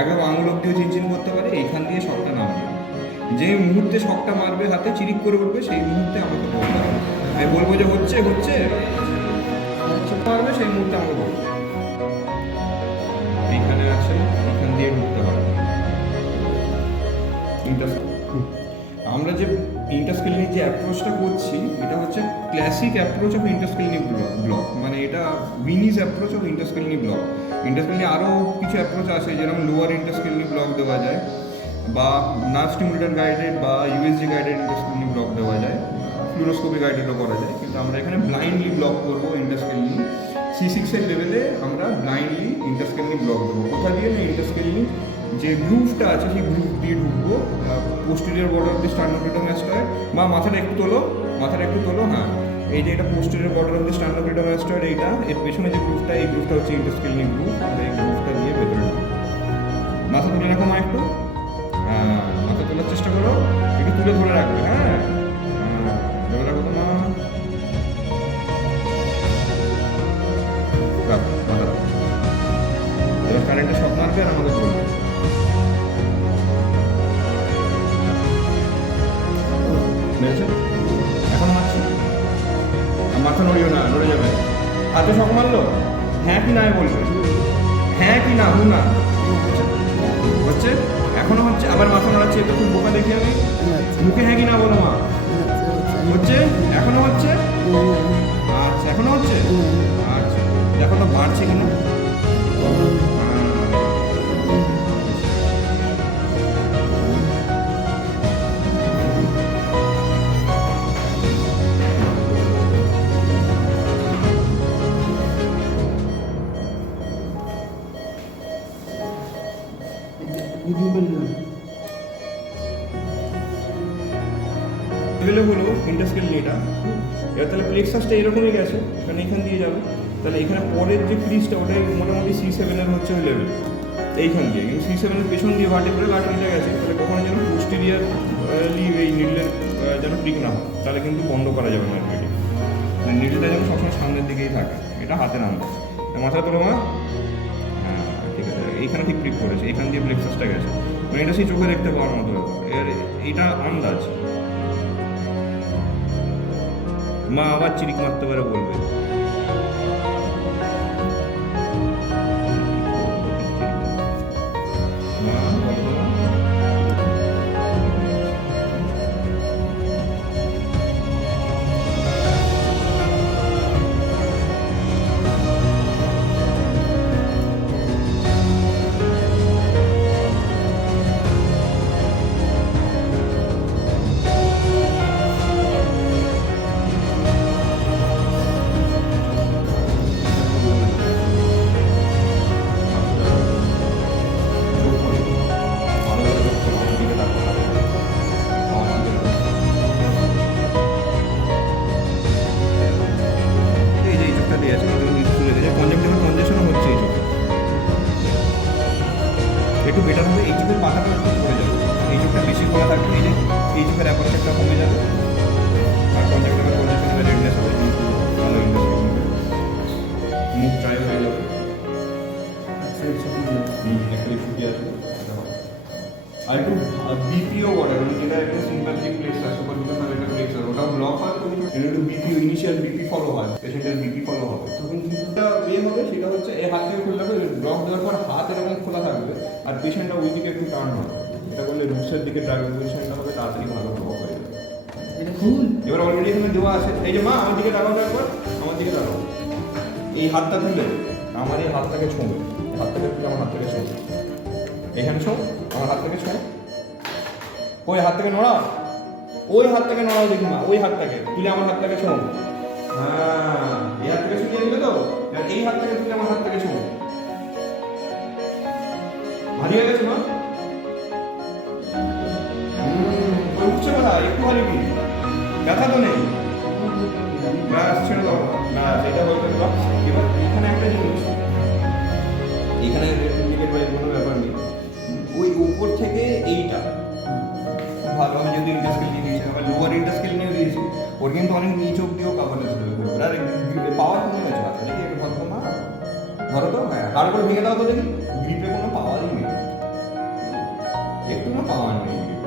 একদম আঙুল অব্দিও চিনচিন করতে পারে, এইখান দিয়ে শকটা নামবে। যে মুহূর্তে শকটা মারবে হাতে চিরিক করে উঠবে, সেই মুহূর্তে আমাকে বলতে হবে। আমি বলবো যে হচ্ছে হচ্ছে, মারবে সেই মুহূর্তে আমাকে বলবে এইখানে আছে, এখান দিয়ে ঢুকতে হবে। আমরা যে ইন্টারস্কেলিনি যে অ্যাপ্রোচটা করছি, এটা হচ্ছে ক্লাসিক অ্যাপ্রোচ অফ ইন্টারস্কেলিনি ব্লক, মানে এটা উইনিজ অ্যাপ্রোচ অফ ইন্টারস্কেলিনি ব্লক। ইন্টারস্কেলিনি আরও কিছু অ্যাপ্রোচ আছে, যেরকম লোয়ার ইন্টারস্কেলিনি ব্লক দেওয়া যায়, বা নার্ভ স্টিমুলেটর গাইডেড বা ইউএসজি গাইডেড ইন্টারস্কেলিনি ব্লক দেওয়া যায়, ফ্লুরোস্কোপি গাইডেডও করা যায়। কিন্তু আমরা এখানে ব্লাইন্ডলি ব্লক করবো ইন্টারস্কেলিনি। C6 এর লেভেলে আমরা ব্লাইন্ডলি ইন্টারস্কেলিনি ব্লক দেবো। কোথা দিয়ে না, ইন্টারস্কেলিনি যে গ্রুভটা আছে সেই গ্রুভ দিয়ে ঢুকবো, পোস্টেরিয়র বর্ডার অফ দি স্টার্নোক্লিটোমাস্টয়েড। বা মাথাটা একটু তোলো, মাথাটা একটু তোলো, হ্যাঁ। এই যে এটা পোস্টেরিয়র বর্ডার অফ দি স্টার্নোক্লিটোমাস্টয়েড, এইটা এর পেছনে যে গ্রুভটা, এই গ্রুভটা হচ্ছে ইন্টারস্কেলিনি গ্রুভ। এই গ্রুভটা দিয়ে ভেতরে ঢুকবো। মাথা তুলে রাখো মা একটু, মাথা তোলার চেষ্টা করো, একটু তুলে ধরে রাখবে, হ্যাঁ। ধরে রাখো তো মা, রাখো মাথা রাখো। এবার কারেন্টে শক মারবে আর আমাদের বলবে। মেরেছে? এখন মারছে? মাথা নড়িও না, নড়ে যাবে। হাতে শক মারলো? হ্যাঁ কি না বলবে, হ্যাঁ কি না, হু না হচ্ছে, এখনো হচ্ছে। আবার মাথা নড়াচ্ছে, তো খুব বোকা দেখি আমি। মুখে হ্যাঁ কি না বলো মা, হচ্ছে, এখনো হচ্ছে। আচ্ছা, এখনো হচ্ছে। আচ্ছা, দেখো তো বাড়ছে কিনা। লেভেলে হলো ইন্টারস্কেলিনিটা। এবার তাহলে প্লেক্সাসটা এরকমই গেছে, কারণ এখান দিয়ে যাবে। তাহলে এখানে পরের যে ক্রিজটা, ওটাই মোটামুটি C7 এর হচ্ছে ওই লেভেল, এইখান দিয়ে। কিন্তু C7 এর পেছন দিয়ে ভার্টিব্রাল আর্টারিটা গেছে। তাহলে কখনো যেন পোস্টেরিয়ারলি এই নিডলের যেন প্রিক না হয়, তাহলে কিন্তু বন্ধ করা যাবে না আর্টারিটি। মানে নিডলটা যেন সবসময় সামনের দিকেই থাকে, এটা হাতের আন্দাজ। মাথা তোলো মা, হ্যাঁ ঠিক আছে। এইখানে ঠিক প্রিক করেছে, এইখান দিয়ে প্লেক্সাসটা গেছে, মানে এটা সেই চোখে দেখতে পাওয়ার মতো ব্যাপার। এর এইটা আন্দাজ। মা আবার চিরিক মারতে পারে, বলবে। মা বলো না। এই যে এই চোখটা দিয়ে আছে, নিচে চলে গেছে, কনজাংটিভাল কনজেশনও হচ্ছে এই চোখে। একটু বেটার হবে, এই চোখের পাতাটা একটু পড়ে যাবে, এই চোখটা বেশি খোলা থাকবে, এই যে এই চোখের অ্যাপারচারটা কমে যাবে, আর কনজাংটিভাল কনজেশনের রেডনেস হবে, ভালো ইন্ডাস্ট্রি। মুখ ড্রাই হয়ে যাবে, একটু শুকিয়ে আসবে। আর একটু বিপিও ওয়াটার, মানে যেটা একটু সিম্প্যাথিক প্লেক্সাস, সুপারফিশিয়াল একটা প্লেক্সাস, ওটা ব্লক হয়, তো একটু বিপিও, ইনিশিয়াল বিপি ফলো হয়, পেশেন্টের বিপি ফলো হবে। তখন যেটা হবে সেটা হচ্ছে এই হাত থেকে খুলে রাখবে, ব্লক দেওয়ার পর হাত এরকম খোলা থাকবে, আর পেশেন্টটা ওই দিকে একটু টার্ন হবে। এটা করলে রুটসের দিকে ড্রাইভিং পজিশনটা হবে, তাড়াতাড়ি ভালো ব্লক হয়ে যাবে। এবার অলরেডি এখানে দেওয়া আছে, এই যে মা আমার দিকে দাঁড়াও, একবার আমার দিকে দাঁড়াও। এই হাতটা তুলে আমার এই হাতটাকে ছোঁবে, হাতটাকে তুলে আমার হাত থেকে ছোঁবে, এখানে ছোঁ, আমার হাত থেকে ছোঁ। ওই হাত থেকে নড়াও, ওই হাত থেকে নড়াও, দেখি মা, ওই হাতটাকে তুলে আমার হাত থেকে ছোঁ। হ্যাঁ, এই হাত থেকে ছুঁয়ে দিলে তো, এবার এই হাত থেকে তুলে আমার হাত থেকে ছোঁ। ভারী হয়ে গেছে মা? উঠছে কোথা, একটু ভারী কি, ব্যথা তো নেই? ব্যাস ছেড়ে দাও, ব্যাস এটা বলতে দাও। এবার এখানে একটা জিনিস, এখানে ইন্ডিকেট বা কোনো ব্যাপার নেই, ওই উপর থেকে এইটা ভালোভাবে যদি ইন্টারস্কেল দিয়েছে, আবার লোয়ার ইন্টারস্কেল নিয়ে দিয়েছি, ওর কিন্তু অনেক নিচ অব্দিও কাভারেজ দেবে, আর পাওয়ার কমে গেছে হাতে, দেখি একটু ধরো তো মা, ধরো তো, হ্যাঁ হাড় করে ভেঙে দাও তো দেখি, গ্রিপে কোনো পাওয়ারই নেই। কোনো পাওয়ার নেই।